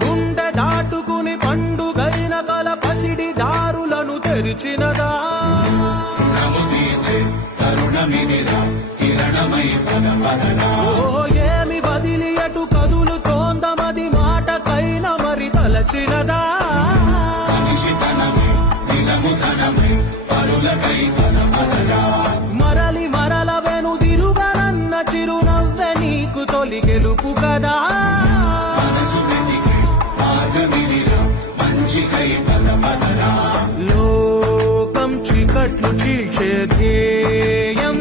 గుండె దాటుకుని పండుగైన కల పసిడి దారులను తెరిచినదా ఏమి వదిలి అటు కదులుతోందమది మాటకైన మరి తలచినదా మరలి మరల వెనుదిరుగనన్న చిరునవ్వె నీకు తొలి గెలుపు కదా లోకం చీకట్లు చీల్చే ధ్యేయం